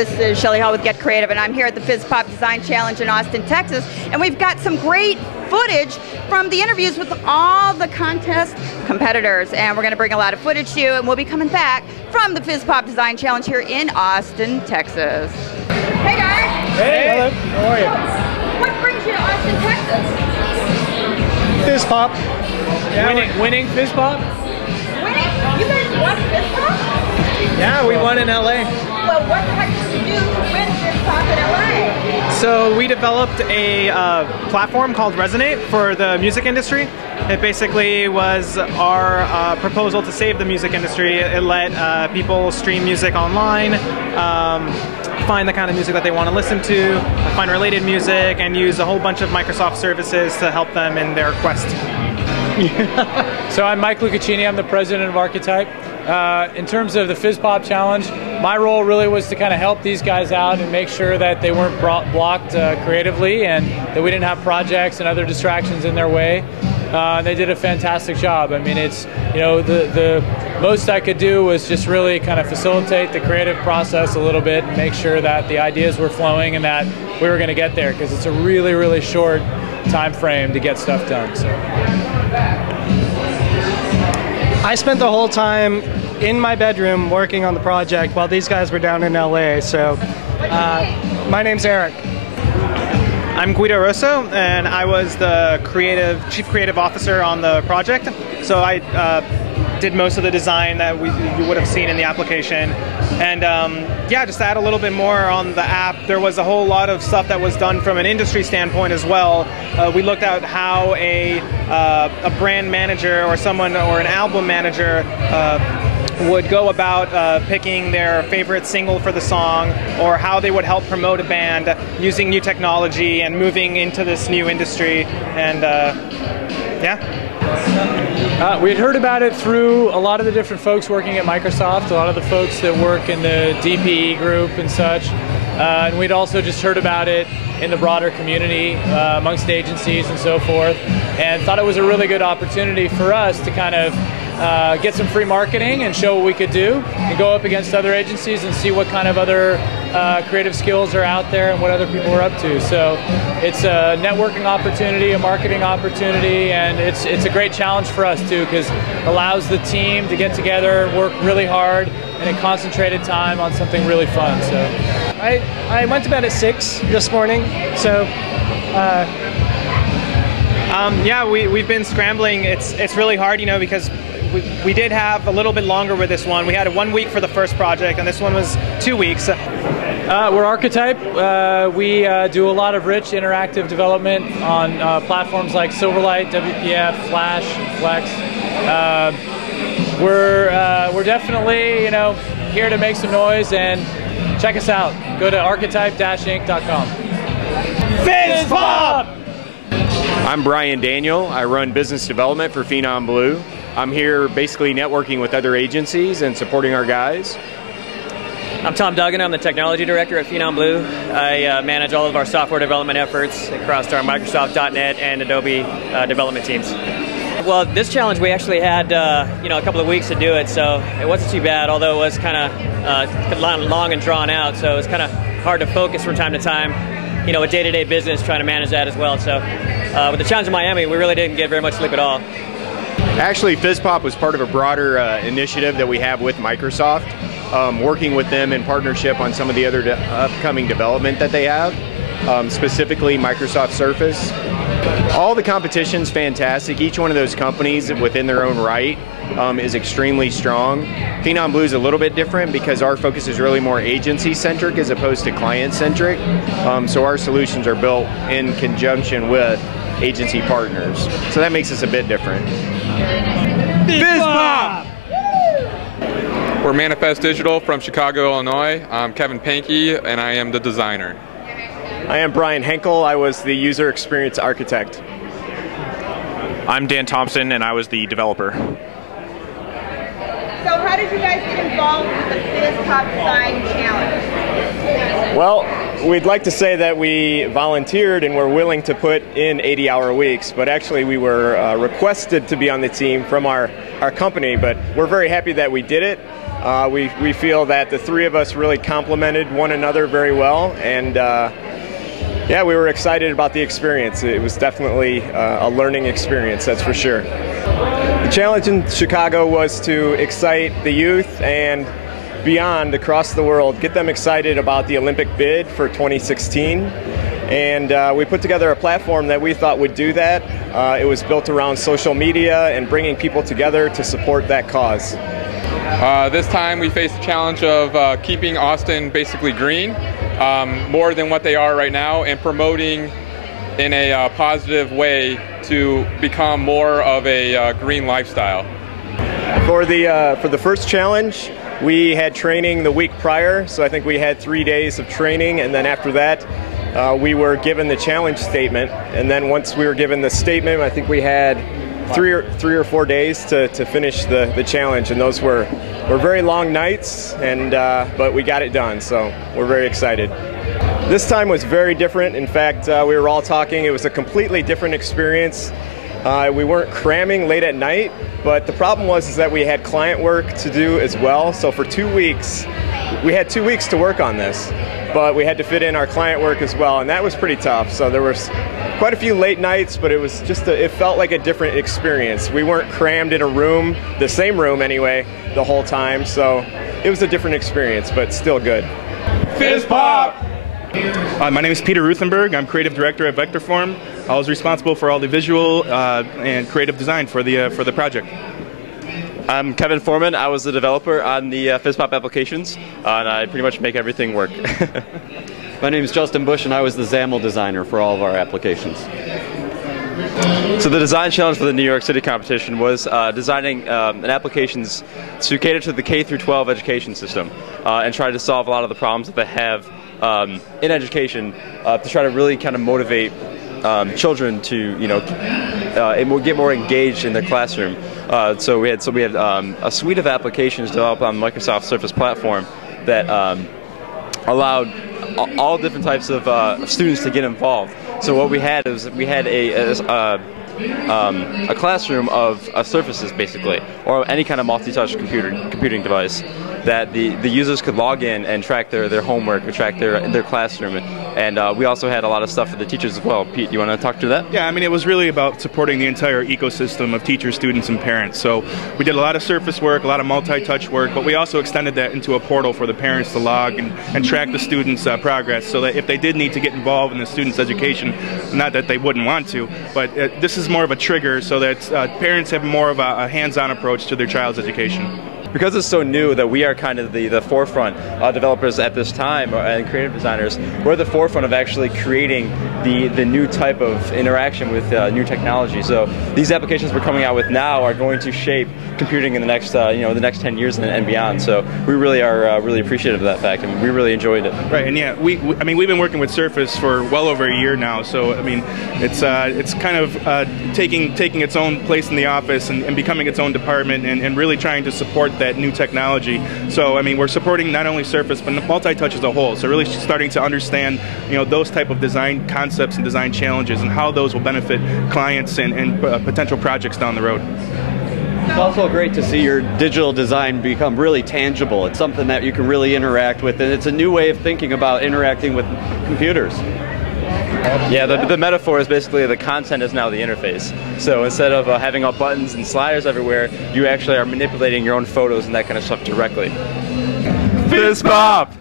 This is Shellie Hall with Get Creative, and I'm here at the PhizzPop Design Challenge in Austin, Texas, and we've got some great footage from the interviews with all the contest competitors, and we're going to bring a lot of footage to you, and we'll be coming back from the PhizzPop Design Challenge here in Austin, Texas. Hey guys! Hey! Hello. How are you? What brings you to Austin, Texas? PhizzPop. Yeah, winning PhizzPop? Winning? You guys won PhizzPop? Yeah, we won in LA. Well, what the heck did you do to win PhizzPop in LA? So we developed a platform called Resonate for the music industry. It basically was our proposal to save the music industry. It let people stream music online, find the kind of music that they want to listen to, find related music, and use a whole bunch of Microsoft services to help them in their quest. So I'm Mike Lucaccini, I'm the president of Archetype. In terms of the PhizzPop Challenge, my role really was to kind of help these guys out and make sure that they weren't blocked creatively and that we didn't have projects and other distractions in their way. They did a fantastic job. I mean, it's, you know, the most I could do was just really kind of facilitate the creative process a little bit and make sure that the ideas were flowing and that we were going to get there, because it's a really, really short time frame to get stuff done. So. I spent the whole time in my bedroom working on the project while these guys were down in LA. So my name's Eric. I'm Guido Rosso, and I was the chief creative officer on the project. So I did most of the design that you would have seen in the application. And yeah, just to add a little bit more on the app, there was a whole lot of stuff that was done from an industry standpoint as well. We looked at how a brand manager or someone or an album manager would go about picking their favorite single for the song, or how they would help promote a band using new technology and moving into this new industry. And yeah. We had heard about it through a lot of the different folks working at Microsoft, a lot of the folks that work in the DPE group and such. And we'd also just heard about it in the broader community amongst agencies and so forth, and thought it was a really good opportunity for us to kind of get some free marketing and show what we could do and go up against other agencies and see what kind of other creative skills are out there and what other people are up to. So it's a networking opportunity, a marketing opportunity, and it's a great challenge for us too, because it allows the team to get together, work really hard in a concentrated time on something really fun. So I went to bed at 6 this morning, so yeah, we've been scrambling. It's really hard, you know, because we did have a little bit longer with this one. We had 1 week for the first project, and this one was 2 weeks. We're Archetype. We do a lot of rich interactive development on platforms like Silverlight, WPF, Flash, Flex. We're definitely, you know, here to make some noise, and check us out. Go to archetype-inc.com. PhizzPop! I'm Brian Daniel. I run business development for Phenomblue. I'm here basically networking with other agencies and supporting our guys. I'm Tom Duggan. I'm the technology director at Phenomblue. I manage all of our software development efforts across our Microsoft.NET and Adobe development teams. Well, this challenge we actually had you know, a couple of weeks to do it, so it wasn't too bad, although it was kind of long and drawn out, so it was kind of hard to focus from time to time, you know, with day-to-day business, trying to manage that as well. So with the challenge in Miami, we really didn't get very much sleep at all. Actually, PhizzPop was part of a broader initiative that we have with Microsoft, working with them in partnership on some of the other upcoming development that they have, specifically Microsoft Surface. All the competition's fantastic. Each one of those companies within their own right is extremely strong. Phenomblue is a little bit different because our focus is really more agency-centric as opposed to client-centric. So our solutions are built in conjunction with agency partners. So that makes us a bit different. PhizzPop! We're Manifest Digital from Chicago, Illinois. I'm Kevin Pankey, and I am the designer. I am Brian Henkel. I was the user experience architect. I'm Dan Thompson, and I was the developer. So how did you guys get involved with the PhizzPop Design Challenge? Well, We'd like to say that we volunteered and were willing to put in 80-hour weeks, but actually we were requested to be on the team from our company, but we're very happy that we did it. We feel that the three of us really complemented one another very well, and yeah, we were excited about the experience. It was definitely a learning experience, that's for sure. The challenge in Chicago was to excite the youth and beyond across the world, get them excited about the Olympic bid for 2016. And we put together a platform that we thought would do that. It was built around social media and bringing people together to support that cause. This time we faced the challenge of keeping Austin basically green, more than what they are right now, and promoting in a positive way to become more of a green lifestyle. For the first challenge, we had training the week prior, so I think we had 3 days of training, and then after that we were given the challenge statement, and then once we were given the statement, I think we had three or 4 days to finish the challenge, and those were very long nights, and but we got it done, so we're very excited. This time was very different. In fact, we were all talking, it was a completely different experience. We weren't cramming late at night, but the problem was that we had client work to do as well. So for 2 weeks, we had 2 weeks to work on this, but we had to fit in our client work as well, and that was pretty tough. So there was quite a few late nights, but it was just it felt like a different experience. We weren't crammed in a room, the same room anyway, the whole time. So it was a different experience, but still good. PhizzPop! My name is Peter Ruthenberg. I'm creative director at Vectorform. I was responsible for all the visual and creative design for the project. I'm Kevin Foreman. I was the developer on the PhizzPop applications, and I pretty much make everything work. My name is Justin Bush, and I was the XAML designer for all of our applications. So the design challenge for the New York City competition was designing an applications to cater to the K-12 education system and try to solve a lot of the problems that they have in education to try to really kind of motivate children to, get more engaged in their classroom. So we had a suite of applications developed on the Microsoft Surface platform that allowed all different types of students to get involved. So what we had is we had a classroom of surfaces, basically, or any kind of multi-touch computing device that the users could log in and track their homework, or track their classroom, and we also had a lot of stuff for the teachers as well. Pete, you want to talk to that? Yeah, I mean, it was really about supporting the entire ecosystem of teachers, students, and parents. So we did a lot of surface work, a lot of multi-touch work, but we also extended that into a portal for the parents to log and track the students' progress, so that if they did need to get involved in the students' education, not that they wouldn't want to, but this is more of a trigger so that parents have more of a hands-on approach to their child's education. Because it's so new that we are kind of the forefront developers at this time, and creative designers, we're at the forefront of actually creating the new type of interaction with new technology. So these applications we're coming out with now are going to shape computing in the next the next 10 years and beyond. So we really are really appreciative of that fact, and we really enjoyed it. Right, and yeah, I mean, we've been working with Surface for well over a year now. So I mean, it's kind of taking its own place in the office and becoming its own department, and really trying to support that new technology. So I mean, we're supporting not only Surface but multi-touch as a whole. So really starting to understand those type of design concepts and design challenges, and how those will benefit clients and potential projects down the road. It's also great to see your digital design become really tangible. It's something that you can really interact with, and it's a new way of thinking about interacting with computers. Yeah, the metaphor is basically the content is now the interface. So instead of having all buttons and sliders everywhere, you actually are manipulating your own photos and that kind of stuff directly. PhizzPop!